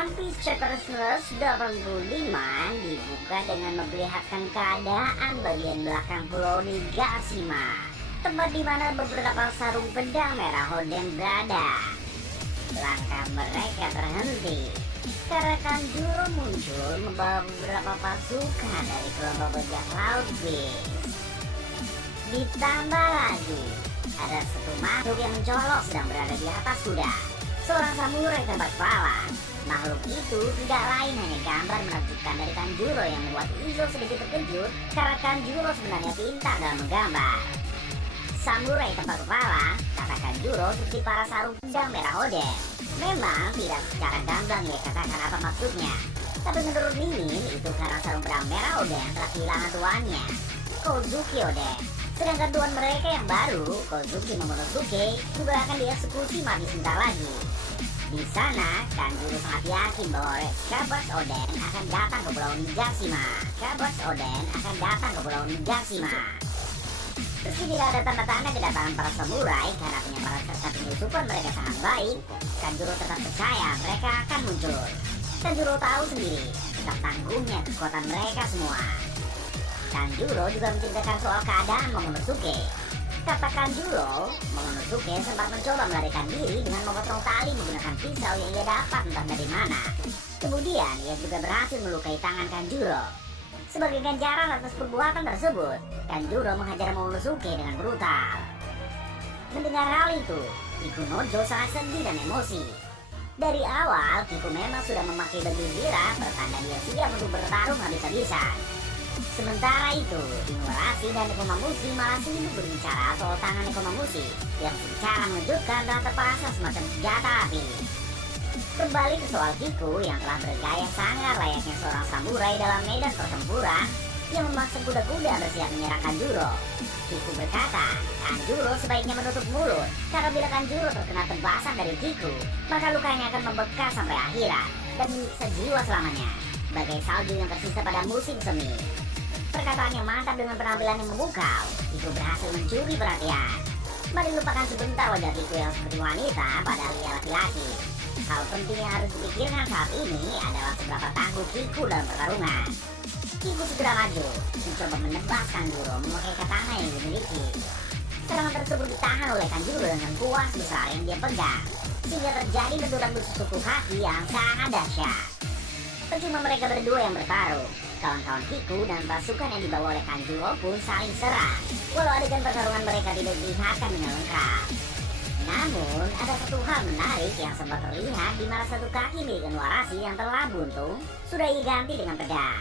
One Piece Chapter 185 dibuka dengan memperlihatkan keadaan bagian belakang Pulau Nigashima, tempat di mana beberapa sarung pedang merah Hoden berada. Langkah mereka terhenti karena Kanjuro muncul membawa beberapa pasukan dari kelompok bajak laut Beast. Ditambah lagi, ada satu makhluk yang mencolok sedang berada di atas kuda, seorang samurai tanpa kepala. Makhluk itu tidak lain hanya gambar menakjubkan dari Kanjuro yang membuat Izo sedikit terkejut karena Kanjuro sebenarnya pintar dalam menggambar. Samurai tanpa kepala, kata Kanjuro seperti para sarung pedang merah Hoden. Memang tidak secara gamblang ia katakan apa maksudnya, tapi menurut Mimin itu karena sarung pedang merah Hoden telah kehilangan tuannya, Kozuki Oden. Sedangkan tuan mereka yang baru, Kozuki Momonosuke, juga akan dieksekusi mati sebentar lagi. Di sana, Kanjuro sangat yakin bahwa Scarface Oden akan datang ke Pulau Nigashima. Scarface Oden akan datang ke Pulau Nigashima. Meski tidak ada tanda-tanda kedatangan para samurai karena penyebaran serta penyusupan mereka sangat baik, Kanjuro tetap percaya mereka akan muncul. Kanjuro tahu sendiri betapa tangguhnya kekuatan mereka semua. Kanjuro juga menceritakan soal keadaan Momonosuke. Kata Kanjuro, Momonosuke sempat mencoba melarikan diri dengan memotong tali menggunakan pisau yang ia dapat entah dari mana. Kemudian ia juga berhasil melukai tangan Kanjuro. Sebagai ganjaran atas perbuatan tersebut, Kanjuro menghajar Momonosuke dengan brutal. Mendengar hal itu, Kikunojo sangat sedih dan emosi. Dari awal, Kiku memang sudah memakai baju zirah pertanda dia siap untuk bertarung habis-habisan. Sementara itu, Inuarashi dan Nekomamushi malah sibuk berbicara soal tangan Nekomamushi yang secara mengejutkan telah terpasang semacam senjata api. Kembali ke soal Kiku yang telah bergaya sangar layaknya seorang samurai dalam medan pertempuran yang memaksa kuda-kuda bersiap menyerang Kanjuro. Kiku berkata, Kanjuro sebaiknya menutup mulut karena bila Kanjuro terkena tebasan dari Kiku, maka lukanya akan membekas sampai akhirat dan menyiksa jiwa selamanya, bagai salju yang tersisa pada musim semi. Perkataan yang mantap dengan penampilan yang memukau, Kiku berhasil mencuri perhatian. Mari lupakan sebentar wajah Kiku yang seperti wanita padahal ia laki-laki. Hal penting yang harus dipikirkan saat ini adalah seberapa tangguh Kiku dalam pertarungan. Kiku segera maju, mencoba menebas Kanjuro memakai katana yang dimiliki. Serangan tersebut ditahan oleh Kanjuro dengan kuas besar yang dia pegang, sehingga terjadi benturan suku kaki yang sangat dahsyat. Percuma mereka berdua yang bertarung, kawan-kawan Kiku dan pasukan yang dibawa oleh Kanjuro pun saling serang, walau adegan pertarungan mereka tidak dilihatkan dengan lengkap. Namun, ada satu hal menarik yang sempat terlihat di mana satu kaki milik Inuarashi yang telah buntung sudah ia ganti dengan pedang.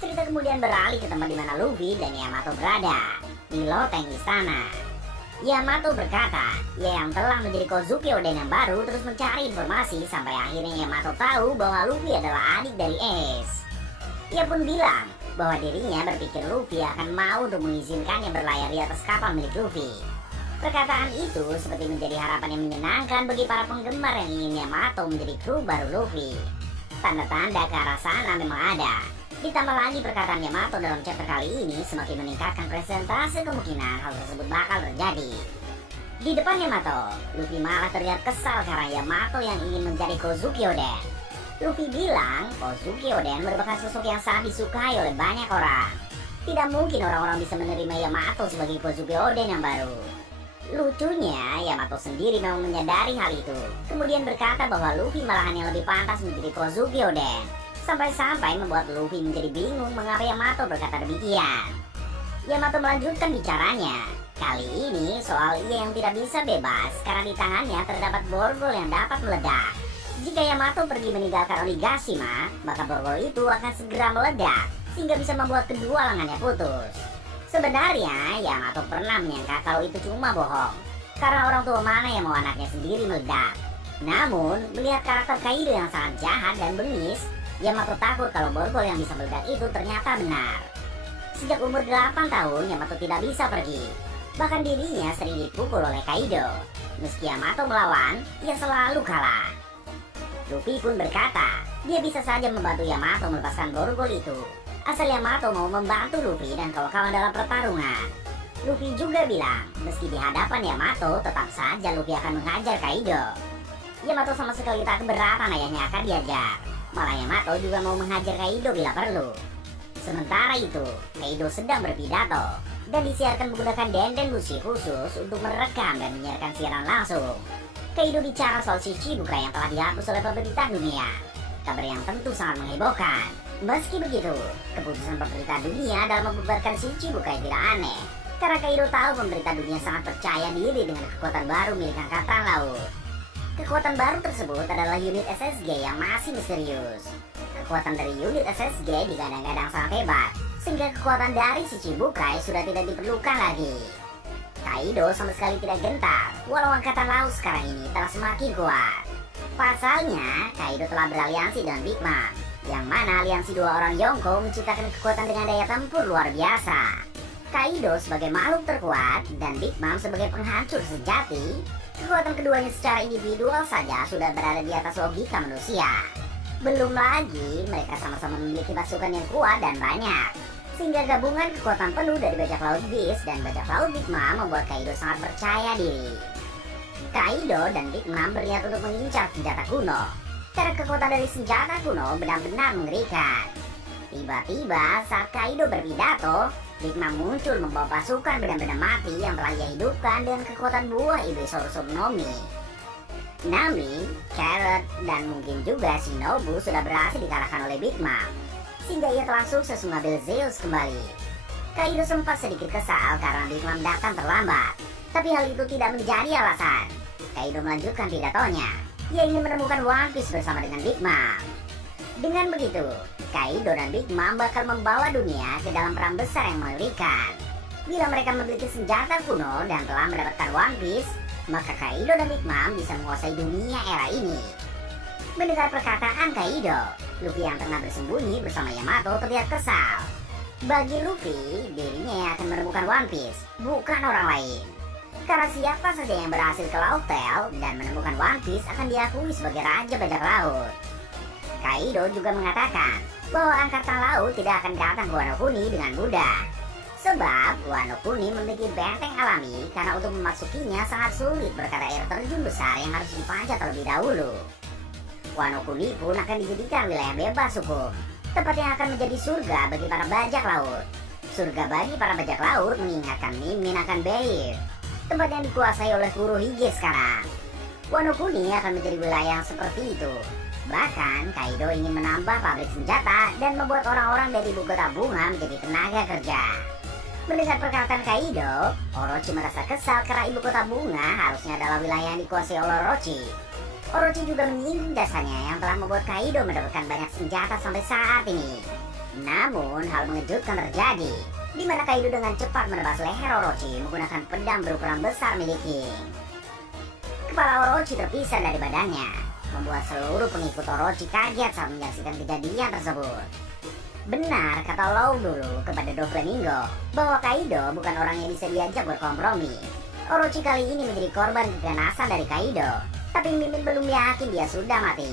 Cerita kemudian beralih ke tempat di mana Luffy dan Yamato berada, di loteng istana. Yamato berkata, ia yang telah menjadi Kozuki Oden yang baru terus mencari informasi sampai akhirnya Yamato tahu bahwa Luffy adalah adik dari Ace. Ia pun bilang bahwa dirinya berpikir Luffy akan mau untuk mengizinkannya berlayar di atas kapal milik Luffy. Perkataan itu seperti menjadi harapan yang menyenangkan bagi para penggemar yang ingin Yamato menjadi kru baru Luffy. Tanda-tanda ke arah sana memang ada. Ditambah lagi perkataan Yamato dalam chapter kali ini semakin meningkatkan presentase kemungkinan hal tersebut bakal terjadi. Di depan Yamato, Luffy malah terlihat kesal karena Yamato yang ingin menjadi Kozuki Oden. Luffy bilang Kozuki Oden merupakan sosok yang sangat disukai oleh banyak orang. Tidak mungkin orang-orang bisa menerima Yamato sebagai Kozuki Oden yang baru. Lucunya, Yamato sendiri memang menyadari hal itu, kemudian berkata bahwa Luffy malahan yang lebih pantas menjadi Kozuki Oden. Sampai-sampai membuat Luffy menjadi bingung mengapa Yamato berkata demikian. Yamato melanjutkan bicaranya, kali ini soal ia yang tidak bisa bebas karena di tangannya terdapat borgol yang dapat meledak. Jika Yamato pergi meninggalkan Onigashima, maka borgol itu akan segera meledak sehingga bisa membuat kedua lengannya putus. Sebenarnya Yamato pernah menyangka kalau itu cuma bohong, karena orang tua mana yang mau anaknya sendiri meledak. Namun, melihat karakter Kaido yang sangat jahat dan bengis, Yamato takut kalau borgol yang bisa meledak itu ternyata benar. Sejak umur 8 tahun, Yamato tidak bisa pergi. Bahkan dirinya sering dipukul oleh Kaido. Meski Yamato melawan, ia selalu kalah. Luffy pun berkata, dia bisa saja membantu Yamato melepaskan borgol itu, asal Yamato mau membantu Luffy dan kawan-kawan dalam pertarungan. Luffy juga bilang, meski di hadapan Yamato, tetap saja Luffy akan menghajar Kaido. Yamato sama sekali tak keberatan ayahnya akan diajar. Malah Yamato juga mau menghajar Kaido bila perlu. Sementara itu, Kaido sedang berpidato dan disiarkan menggunakan Denden Bushi khusus untuk merekam dan menyiarkan siaran langsung. Kaido bicara soal Shichibukai yang telah dihapus oleh pemerintah dunia. Kabar yang tentu sangat menghebohkan. Meski begitu, keputusan pemerintah dunia dalam membubarkan Shichibukai tidak aneh. Karena Kaido tahu pemerintah dunia sangat percaya diri dengan kekuatan baru milik Angkatan Laut. Kekuatan baru tersebut adalah unit SSG yang masih misterius. Kekuatan dari unit SSG digadang-gadang sangat hebat, sehingga kekuatan dari Shichibukai sudah tidak diperlukan lagi. Kaido sama sekali tidak gentar, walau Angkatan Laut sekarang ini telah semakin kuat. Pasalnya, Kaido telah beraliansi dengan Big Mom, yang mana aliansi dua orang Yonko menciptakan kekuatan dengan daya tempur luar biasa. Kaido sebagai makhluk terkuat dan Big Mom sebagai penghancur sejati, kekuatan keduanya secara individual saja sudah berada di atas logika manusia. Belum lagi mereka sama-sama memiliki pasukan yang kuat dan banyak, sehingga gabungan kekuatan penuh dari bajak laut Beast dan bajak laut Big Mom membuat Kaido sangat percaya diri. Kaido dan Big Mom berniat untuk mengincar senjata kuno, karena kekuatan dari senjata kuno benar-benar mengerikan. Tiba-tiba saat Kaido berpidato, Big Mom muncul membawa pasukan benar-benar mati yang telah ia hidupkan dengan kekuatan buah iblis Sorosou Nomi. Nami, Carrot, dan mungkin juga Shinobu sudah berhasil dikalahkan oleh Big Mom, sehingga ia telah sukses mengambil Zeus kembali. Kaido sempat sedikit kesal karena Big Mom datang terlambat, tapi hal itu tidak menjadi alasan. Kaido melanjutkan pidatonya. Ia ingin menemukan One Piece bersama dengan Big Mom. Dengan begitu, Kaido dan Big Mom bakal membawa dunia ke dalam perang besar yang mengerikan. Bila mereka memiliki senjata kuno dan telah mendapatkan One Piece, maka Kaido dan Big Mom bisa menguasai dunia era ini. Mendengar perkataan Kaido, Luffy yang tengah bersembunyi bersama Yamato terlihat kesal. Bagi Luffy, dirinya yang akan menemukan One Piece, bukan orang lain. Karena siapa saja yang berhasil ke Laut Tel dan menemukan One Piece akan diakui sebagai Raja Bajak Laut. Kaido juga mengatakan bahwa Angkatan Laut tidak akan datang ke Wano Kuni dengan mudah. Sebab Wano Kuni memiliki benteng alami karena untuk memasukinya sangat sulit berkat air terjun besar yang harus dipanjat terlebih dahulu. Wano Kuni pun akan dijadikan wilayah bebas hukum, tempat yang akan menjadi surga bagi para bajak laut. Surga bagi para bajak laut mengingatkan Min akan Beir, tempat yang dikuasai oleh Kurohige sekarang. Wano Kuni akan menjadi wilayah yang seperti itu. Bahkan Kaido ingin menambah pabrik senjata dan membuat orang-orang dari ibu kota bunga menjadi tenaga kerja. Mendengar perkataan Kaido, Orochi merasa kesal karena ibu kota bunga harusnya adalah wilayah yang dikuasai oleh Orochi. Orochi juga menyinggung jasanya yang telah membuat Kaido mendapatkan banyak senjata sampai saat ini. Namun hal mengejutkan terjadi, di mana Kaido dengan cepat menebas leher Orochi menggunakan pedang berukuran besar milik King. Kepala Orochi terpisah dari badannya, membuat seluruh pengikut Orochi kaget saat menyaksikan kejadian tersebut. Benar kata Law dulu kepada Doflamingo bahwa Kaido bukan orang yang bisa diajak berkompromi. Orochi kali ini menjadi korban keganasan dari Kaido, tapi Mimin belum yakin dia sudah mati.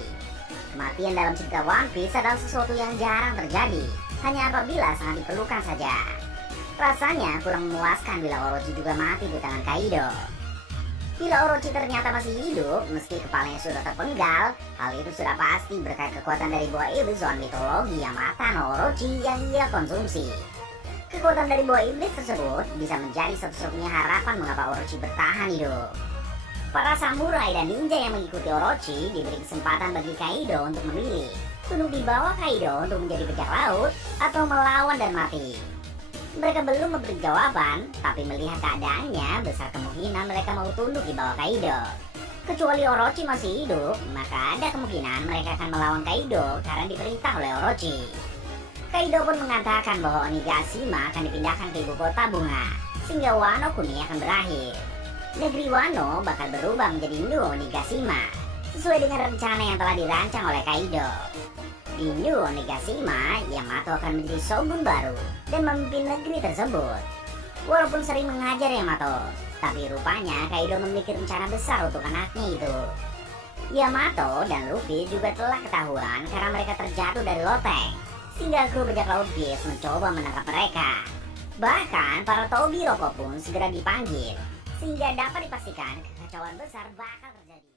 Kematian dalam cerita One Piece adalah sesuatu yang jarang terjadi, hanya apabila sangat diperlukan saja. Rasanya kurang memuaskan bila Orochi juga mati di tangan Kaido. Bila Orochi ternyata masih hidup, meski kepalanya sudah terpenggal, hal itu sudah pasti berkat kekuatan dari buah iblis zon mitologi Yamata no Orochi yang ia konsumsi. Kekuatan dari buah iblis tersebut bisa menjadi satu-satunya harapan mengapa Orochi bertahan hidup. Para samurai dan ninja yang mengikuti Orochi diberi kesempatan bagi Kaido untuk memilih, untuk dibawa Kaido untuk menjadi bajak laut atau melawan dan mati. Mereka belum memberi jawaban, tapi melihat keadaannya, besar kemungkinan mereka mau tunduk di bawah Kaido. Kecuali Orochi masih hidup, maka ada kemungkinan mereka akan melawan Kaido karena diperintah oleh Orochi. Kaido pun mengatakan bahwa Onigashima akan dipindahkan ke ibu kota bunga, sehingga Wano Kuni akan berakhir. Negeri Wano bakal berubah menjadi New Onigashima, sesuai dengan rencana yang telah dirancang oleh Kaido. Di New Onigashima, Yamato akan menjadi shogun baru dan memimpin negeri tersebut. Walaupun sering mengajar Yamato, tapi rupanya Kaido memiliki rencana besar untuk anaknya itu. Yamato dan Luffy juga telah ketahuan karena mereka terjatuh dari loteng, sehingga kru bajak laut Beast mencoba menangkap mereka. Bahkan para Tobiroko pun segera dipanggil, sehingga dapat dipastikan kekacauan besar bakal terjadi.